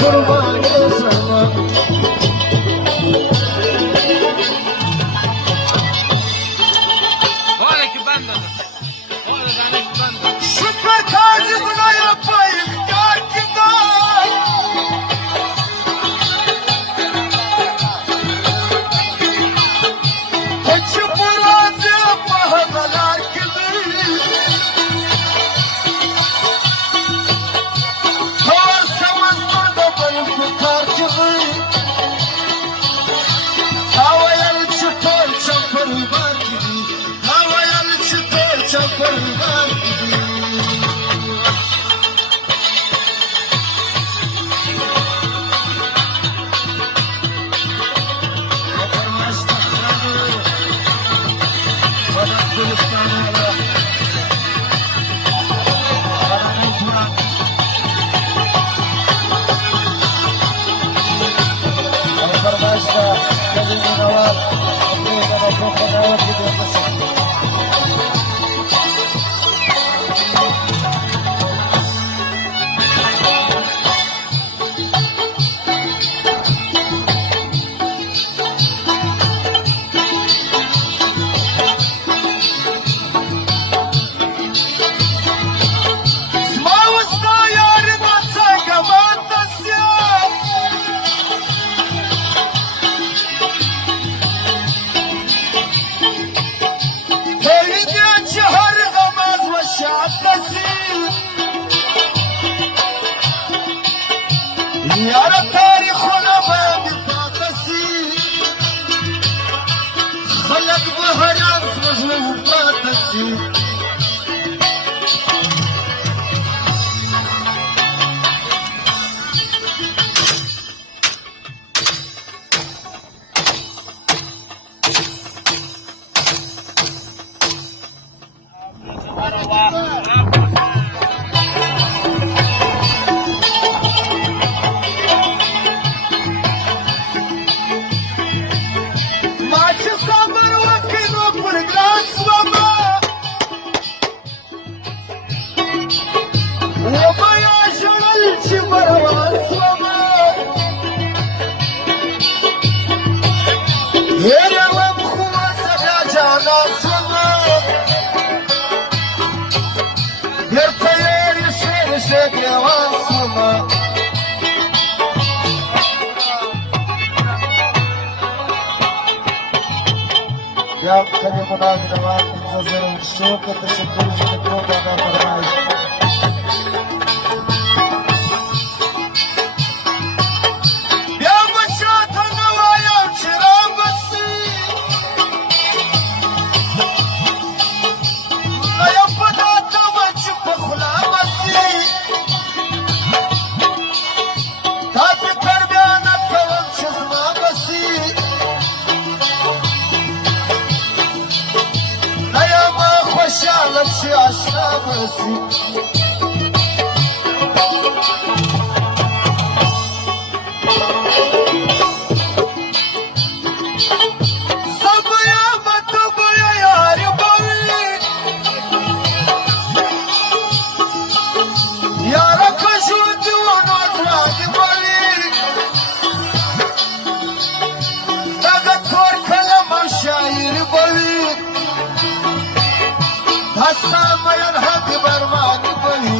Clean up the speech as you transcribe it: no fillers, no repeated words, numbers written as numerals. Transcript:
कुर्बानी समा शुक्र खाज बनाया पाई प्यार की कुछ बुरा से पहला की और समझ दो बल खाच हवायल छुटोल चपल बाकी हवायल छुटोल चपल बाकी यार तारीखना बातसी खलक बहरान मजलूम बातसी Я калимуна виноват, зазером шока, ты же тоже не кого она понимает. Я бачата новая вчера басы, а я подата бачу похула басы. Так и кармяна калам чезна басы. Лапши ашрабаси Sabaya matubaya yar bari Yara kashu duno drag bari Dagat kor kalam shair bari Hasta mayan hak barman bari